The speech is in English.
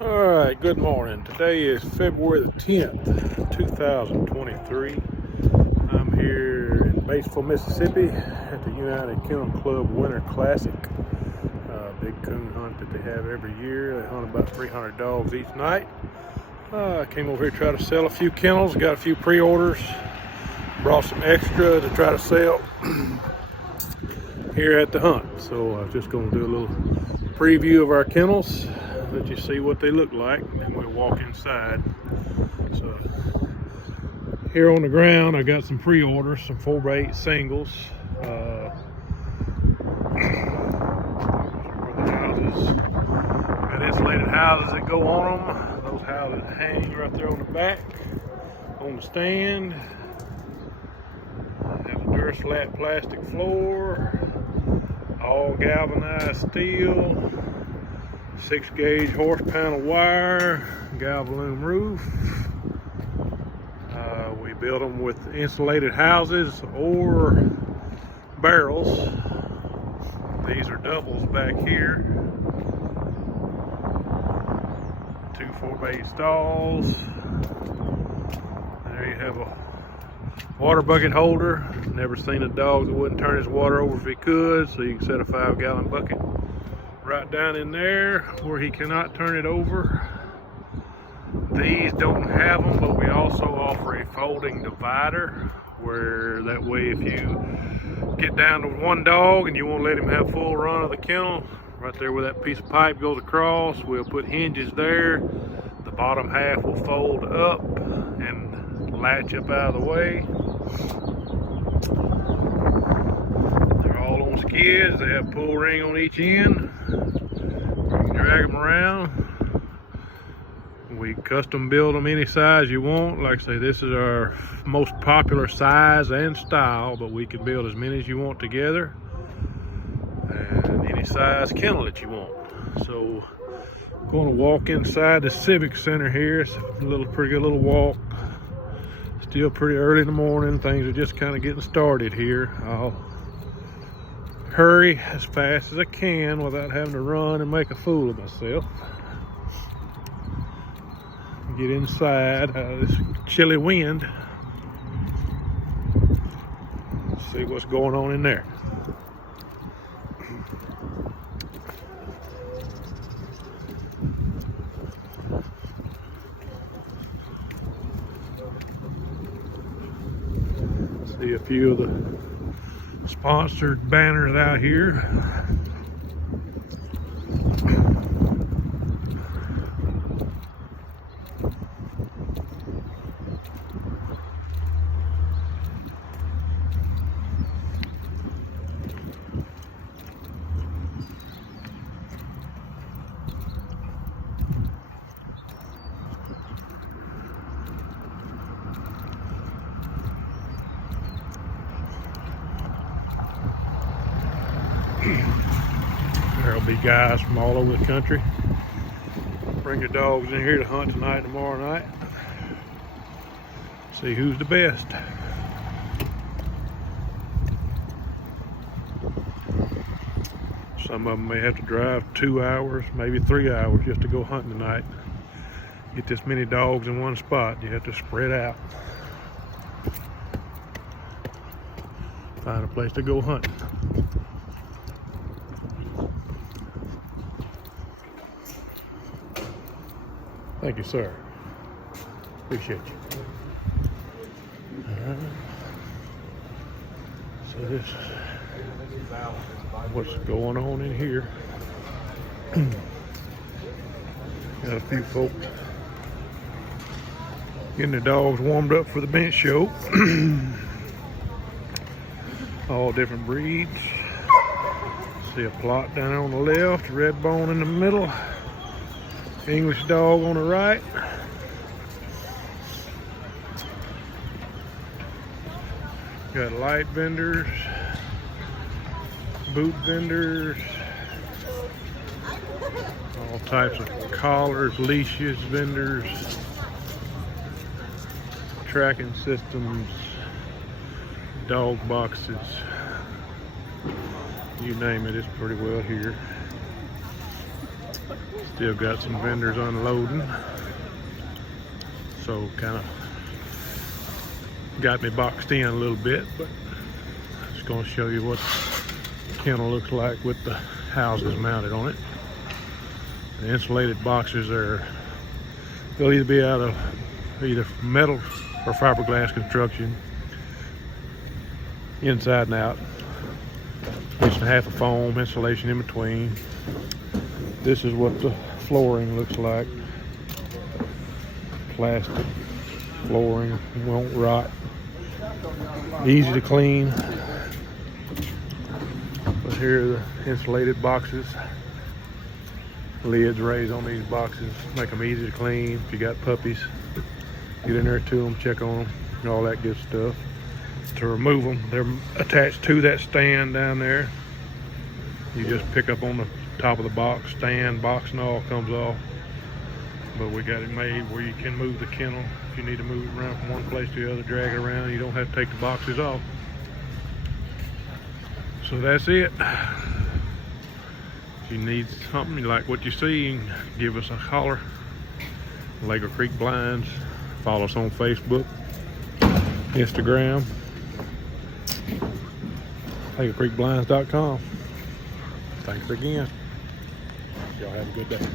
Alright, good morning. Today is February the 10th, 2023. I'm here in Batesville, Mississippi at the Kennels Club Winter Classic. Big coon hunt that they have every year. They hunt about 300 dogs each night. I came over here to try to sell a few kennels, got a few pre-orders, brought some extra to try to sell here at the hunt. So I was just going to do a little preview of our kennels, let you see what they look like, and we'll walk inside. So here on the ground I got some pre-orders, some 4x8 singles. Got insulated houses that go on them. Those houses hang right there on the back, on the stand. Have a Duraflat plastic floor, all galvanized steel, 6-gauge horse panel wire, galvalume roof. We build them with insulated houses or barrels. These are doubles back here. 2 4x8 stalls. There you have a water bucket holder. Never seen a dog that wouldn't turn his water over if he could, so you can set a 5-gallon bucket right down in there where he cannot turn it over. These don't have them, but we also offer a folding divider, where that way if you get down to one dog and you won't let him have full run of the kennel, right there where that piece of pipe goes across, we'll put hinges there. The bottom half will fold up and latch up out of the way. They're all on skids. They have a pull ring on each end. You can drag them around. We custom build them any size you want. Like I say, this is our most popular size and style, but we can build as many as you want together, and any size kennel that you want. So I'm going to walk inside the Civic Center here. It's a pretty good little walk. Still pretty early in the morning. Things are just kind of getting started here. I'll hurry as fast as I can without having to run and make a fool of myself. Get inside this chilly wind. See what's going on in there. See a few of the sponsored banners out here. There'll be guys from all over the country. Bring your dogs in here to hunt tonight and tomorrow night. See who's the best. Some of them may have to drive 2 hours, maybe 3 hours just to go hunting tonight. Get this many dogs in one spot, you have to spread out. Find a place to go hunting. Thank you, sir. Appreciate you. So this is what's going on in here. Got a few folks getting their dogs warmed up for the bench show. All different breeds. See a plot down there on the left, red bone in the middle. English dog on the right. Got light vendors, boot vendors, all types of collars, leashes, vendors, tracking systems, dog boxes, you name it, it's pretty well here. Still got some vendors unloading. So kind of got me boxed in a little bit, but I'm just going to show you what the kennel looks like with the houses mounted on it. The insulated boxes they'll either be out of either metal or fiberglass construction, inside and out. Inch and a half of foam, insulation in between. This is what the flooring looks like. Plastic flooring, won't rot. Easy to clean. But here are the insulated boxes. Lids raised on these boxes, make them easy to clean. If you got puppies, get in there to them, check on them, and all that good stuff. To remove them, they're attached to that stand down there. You just pick up on the top of the box, stand, box and all comes off. But we got it made where you can move the kennel. If you need to move it around from one place to the other, drag it around, you don't have to take the boxes off. So that's it. If you need something like what you see, give us a holler. Lego Creek Blinds. Follow us on Facebook, Instagram, LegoCreekBlinds.com. Thanks again. Y'all have a good day.